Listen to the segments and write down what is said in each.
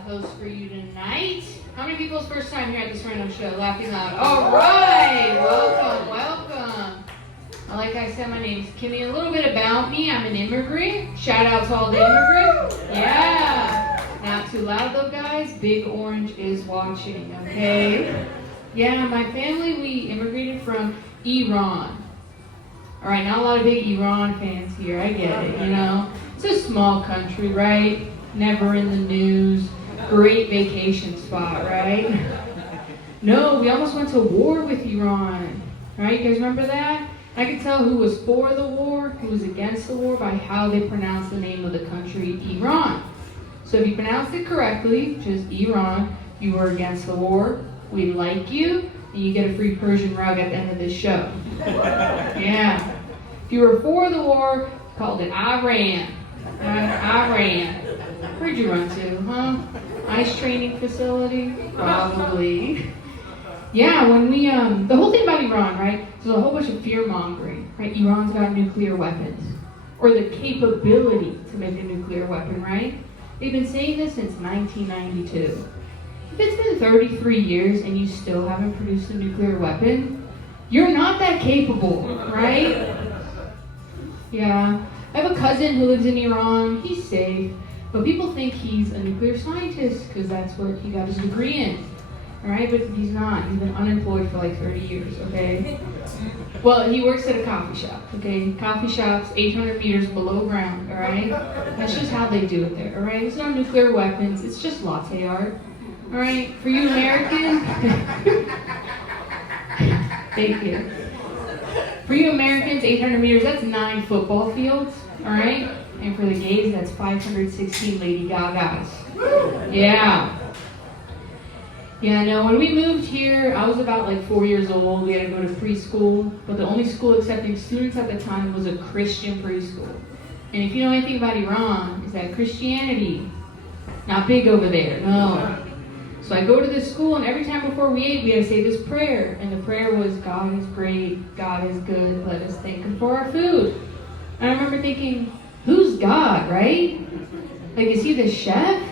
host for you tonight. How many people's first time here at the Sorrento show? Laughing loud. All right, welcome. Like I said, my name's Kimia. A little bit about me. I'm an immigrant. Shout out to all the immigrants. Yeah. Not too loud though, guys. Big Orange is watching, okay? Yeah, my family, we immigrated from Iran. All right, not a lot of big Iran fans here. I get it, you know. It's a small country, right? Never in the news. Great vacation spot, right? No, we almost went to war with Iran. Right? You guys remember that? I could tell who was for the war, who was against the war by how they pronounce the name of the country, Iran. So if you pronounced it correctly, which is Iran, you were against the war. We like you, and you get a free Persian rug at the end of this show. Yeah. If you were for the war, called it Iran. Iran. Where'd you run to, huh? Ice training facility? Probably. Yeah, when we, the whole thing about Iran, right? There's a whole bunch of fear-mongering, right? Iran's got nuclear weapons. Or the capability to make a nuclear weapon, right? They've been saying this since 1992. If it's been 33 years and you still haven't produced a nuclear weapon, you're not that capable, right? Yeah. I have a cousin who lives in Iran. He's safe. But people think he's a nuclear scientist because that's what he got his degree in. Alright, but he's not. He's been unemployed for like 30 years, okay? Well, he works at a coffee shop, okay? Coffee shops 800 meters below ground, alright? That's just how they do it there, alright? There's no nuclear weapons. It's just latte art. Alright? For you Americans, thank you. For you Americans, 800 meters, that's 9 football fields, alright? And for the gays, that's 516 Lady Gagas. Yeah. Yeah, no, when we moved here, I was about like 4 years old. We had to go to preschool, but the only school accepting students at the time was a Christian preschool. And if you know anything about Iran, is that Christianity, not big over there, no. So I go to this school, and every time before we ate, we had to say this prayer. And the prayer was, God is great, God is good, let us thank Him for our food. And I remember thinking, who's God, right? Like, is He the chef?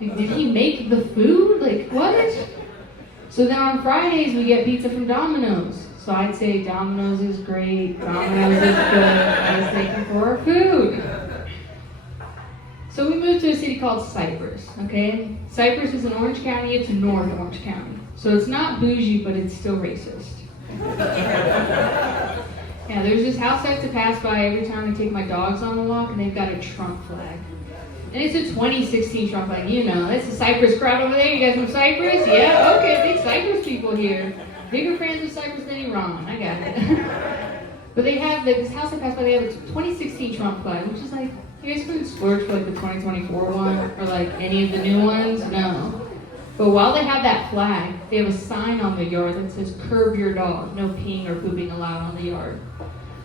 Like, did He make the food? Like, what? So then on Fridays, we get pizza from Domino's. So I'd say, Domino's is great, Domino's is good, let us thank Him for our food. So we moved to a city called Cypress, okay? Cypress is in Orange County, it's in North Orange County. So it's not bougie, but it's still racist. Yeah, there's this house I have to pass by every time I take my dogs on a walk, and they've got a Trump flag. And it's a 2016 Trump flag, you know. That's the Cypress crowd over there. You guys from Cyprus? Yeah, okay, big Cyprus people here. Bigger fans of Cyprus than Iran, I got it. But they have, this house I passed by, they have a 2016 Trump flag, which is like, you guys couldn't splurge for like the 2024 one, or like any of the new ones? No. But while they have that flag, they have a sign on the yard that says, curb your dog, no peeing or pooping allowed on the yard.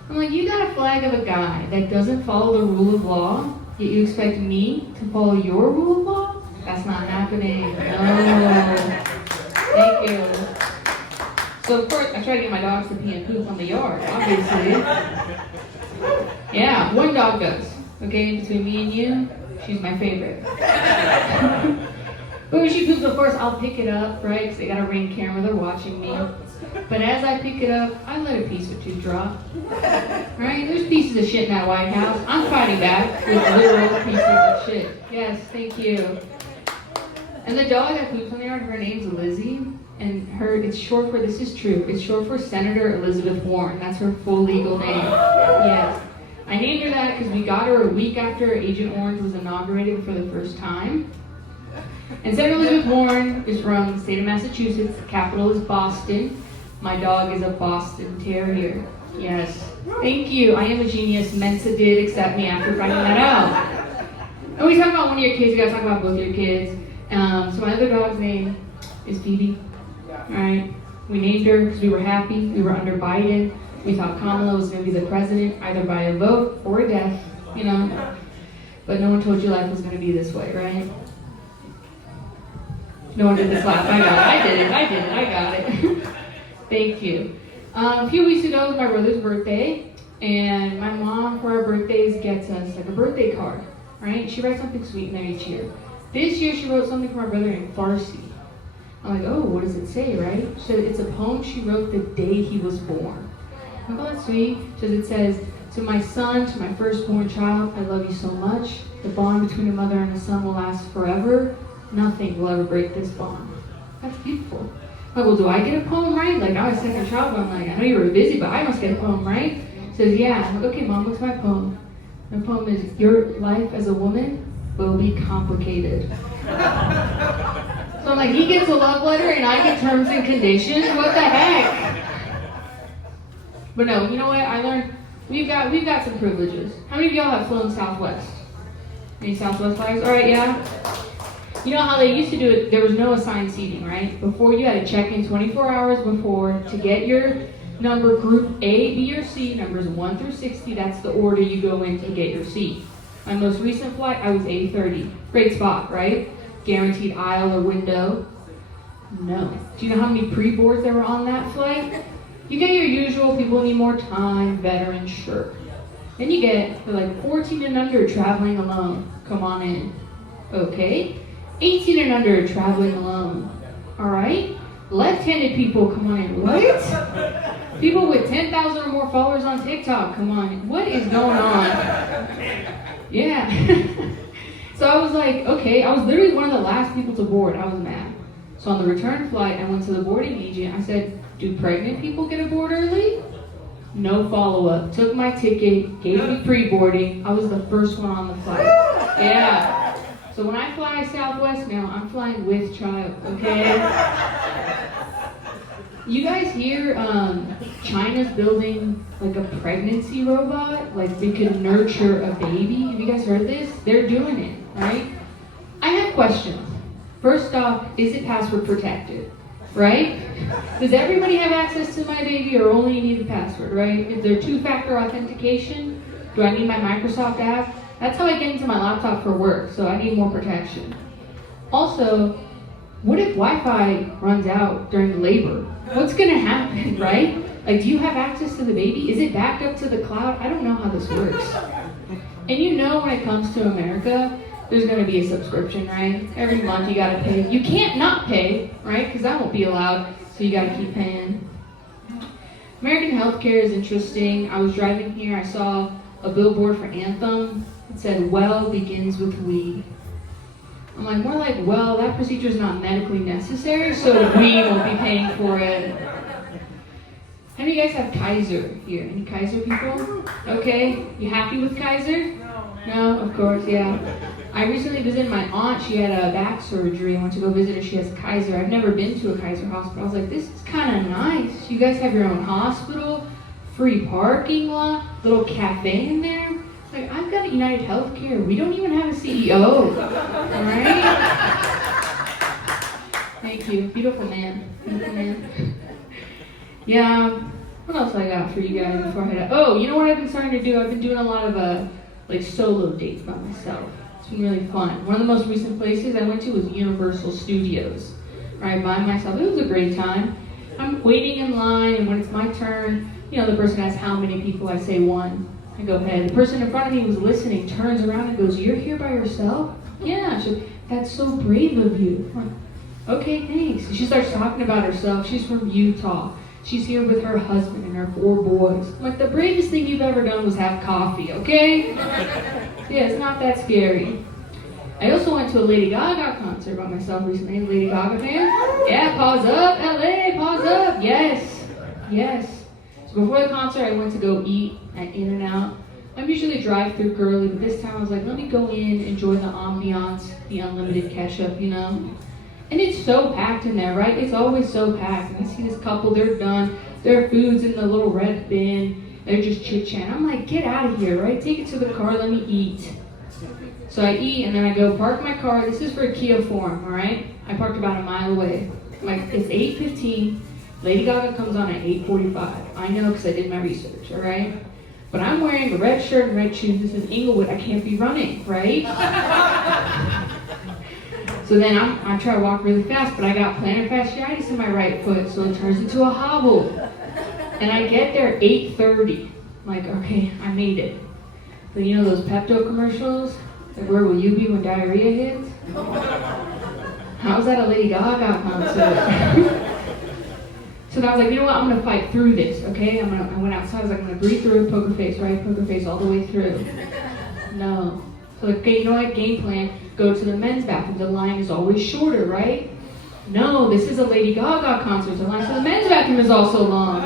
I'm like, you got a flag of a guy that doesn't follow the rule of law, yet you expect me to follow your rule of law? That's not happening. No. Thank you. So of course, I try to get my dogs to pee and poop on the yard, obviously. Yeah, one dog does. Okay, between me and you, she's my favorite. But when she poops, of course, I'll pick it up, right? Because they got a Ring camera, they're watching me. But as I pick it up, I let a piece or two drop. Right? There's pieces of shit in that White House. I'm fighting back with literal pieces of shit. Yes, thank you. And the dog that poops on the yard, her name's Lizzie. And it's short for, this is true, it's short for Senator Elizabeth Warren. That's her full legal name. Yes. I named her that because we got her a week after Agent Orange was inaugurated for the first time. And Senator Elizabeth Warren is from the state of Massachusetts. The capital is Boston. My dog is a Boston Terrier. Yes. Thank you. I am a genius. Mensa did accept me after finding that out. And we talk about one of your kids. We gotta talk about both your kids. So my other dog's name is Phoebe. Alright. We named her because we were happy. We were under Biden. We thought Kamala was going to be the president, either by a vote or a death, you know. But no one told you life was going to be this way, right? No one did this laugh. I got it. I got it. Thank you. A few weeks ago was my brother's birthday, and my mom, for our birthdays, gets us like a birthday card, right? She writes something sweet in there each year. This year she wrote something for my brother in Farsi. I'm like, oh, what does it say, right? So it's a poem she wrote the day he was born. I'm like, oh, that's sweet. So it says, to my son, to my firstborn child, I love you so much. The bond between a mother and a son will last forever. Nothing will ever break this bond. That's beautiful. I'm like, well, do I get a poem right? Like, I was second child, but I'm like, I know you were busy, but I must get a poem right. Says, yeah. I'm like, okay, Mom, what's my poem? My poem is, your life as a woman will be complicated. So I'm like, he gets a love letter and I get terms and conditions? What the heck? But no, you know what? I learned we've got some privileges. How many of y'all have flown Southwest? Any Southwest flights? All right, yeah. You know how they used to do it? There was no assigned seating, right? Before, you had to check in 24 hours before to get your number, group A, B, or C, numbers 1 through 60. That's the order you go in to get your seat. My most recent flight, I was A30. Great spot, right? Guaranteed aisle or window. No. Do you know how many pre-boards there were on that flight? You get your usual, people need more time, veteran, sure. Then you get, they're like 14 and under traveling alone. Come on in. Okay. 18 and under traveling alone. All right. Left-handed people, come on in. What? People with 10,000 or more followers on TikTok, come on in. What is going on? Yeah. So I was like, okay, I was literally one of the last people to board. I was mad. So on the return flight, I went to the boarding agent. I said, do pregnant people get aboard early? No follow-up. Took my ticket, gave me pre-boarding. I was the first one on the flight. Yeah. So when I fly Southwest now, I'm flying with child, okay? You guys hear China's building like a pregnancy robot? Like they can nurture a baby? Have you guys heard this? They're doing it, right? I have questions. First off, is it password protected, right? Does everybody have access to my baby or only you need the password, right? Is there two-factor authentication? Do I need my Microsoft app? That's how I get into my laptop for work, so I need more protection. Also, what if Wi-Fi runs out during labor? What's gonna happen, right? Like, do you have access to the baby? Is it backed up to the cloud? I don't know how this works. And you know when it comes to America, there's gonna be a subscription, right? Every month you gotta pay. You can't not pay, right? Because that won't be allowed, so you gotta keep paying. American healthcare is interesting. I was driving here, I saw a billboard for Anthem. It said, well begins with we. I'm like, more like, well, that procedure is not medically necessary, so we won't be paying for it. How many of you guys have Kaiser here? Any Kaiser people? Okay, you happy with Kaiser? No, of course, yeah. I recently visited my aunt. She had a back surgery. I went to go visit her. She has Kaiser. I've never been to a Kaiser hospital. I was like, this is kind of nice. You guys have your own hospital, free parking lot, little cafe in there. Like, I've got United Healthcare. We don't even have a CEO. All right? Thank you. Beautiful man. Beautiful man. Yeah. What else I got for you guys before I head out? Oh, you know what I've been starting to do? I've been doing a lot of like solo dates by myself. It's been really fun. One of the most recent places I went to was Universal Studios. Right, by myself. It was a great time. I'm waiting in line, and when it's my turn, you know, the person asks how many people. I say one. I go ahead. The person in front of me was listening, turns around and goes, "You're here by yourself?" "Yeah." She goes, "That's so brave of you." I'm like, "Okay, thanks." And she starts talking about herself. She's from Utah. She's here with her husband and her 4 boys. I'm like, the bravest thing you've ever done was have coffee, okay? Yeah, it's not that scary. I also went to a Lady Gaga concert by myself recently. Lady Gaga fan? Yeah, pause up, LA, pause up. Yes, yes. So before the concert, I went to go eat at In-N-Out. I'm usually a drive-through girly, but this time I was like, let me go in, enjoy the ambiance, the unlimited ketchup, you know? And it's so packed in there, right? It's always so packed. And I see this couple, they're done. Their food's in the little red bin. They're just chit-chatting. I'm like, get out of here, right? Take it to the car, let me eat. So I eat, and then I go park my car. This is for a Kia Forum, all right? I parked about a mile away. I'm like, it's 8:15. Lady Gaga comes on at 8:45. I know because I did my research, all right? But I'm wearing a red shirt and red shoes. This is Inglewood. I can't be running, right? So then I try to walk really fast, but I got plantar fasciitis in my right foot, so it turns into a hobble. And I get there 8:30. I'm like, okay, I made it. But you know those Pepto commercials? Like, where will you be when diarrhea hits? How's that a Lady Gaga concert? So then I was like, you know what, I'm gonna fight through this, okay? I went outside, I was like, I'm gonna breathe through, poker face, right? Poker face all the way through. No. So like, okay, you know what, game plan, go to the men's bathroom. The line is always shorter, right? No, this is a Lady Gaga concert. The line to the men's bathroom is also long.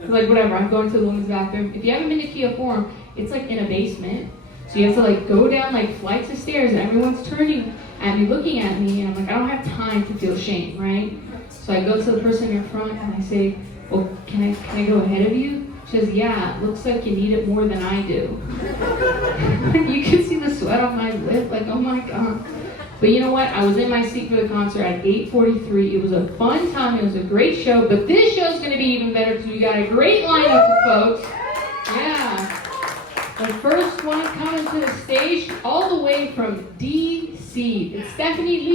Like, whatever, I'm going to the women's bathroom. If you haven't been to Kia Forum, it's like in a basement. So you have to like go down like flights of stairs and everyone's turning at me, looking at me, and I'm like, I don't have time to feel shame, right? So I go to the person in front and I say, well, can I go ahead of you? She says, yeah, it looks like you need it more than I do. You can see the sweat on my lip, like, oh my God. But you know what? I was in my seat for the concert at 8:43. It was a fun time. It was a great show. But this show's going to be even better because we got a great lineup of folks. Yeah. The first one coming to the stage all the way from D.C. It's Stephanie Lee.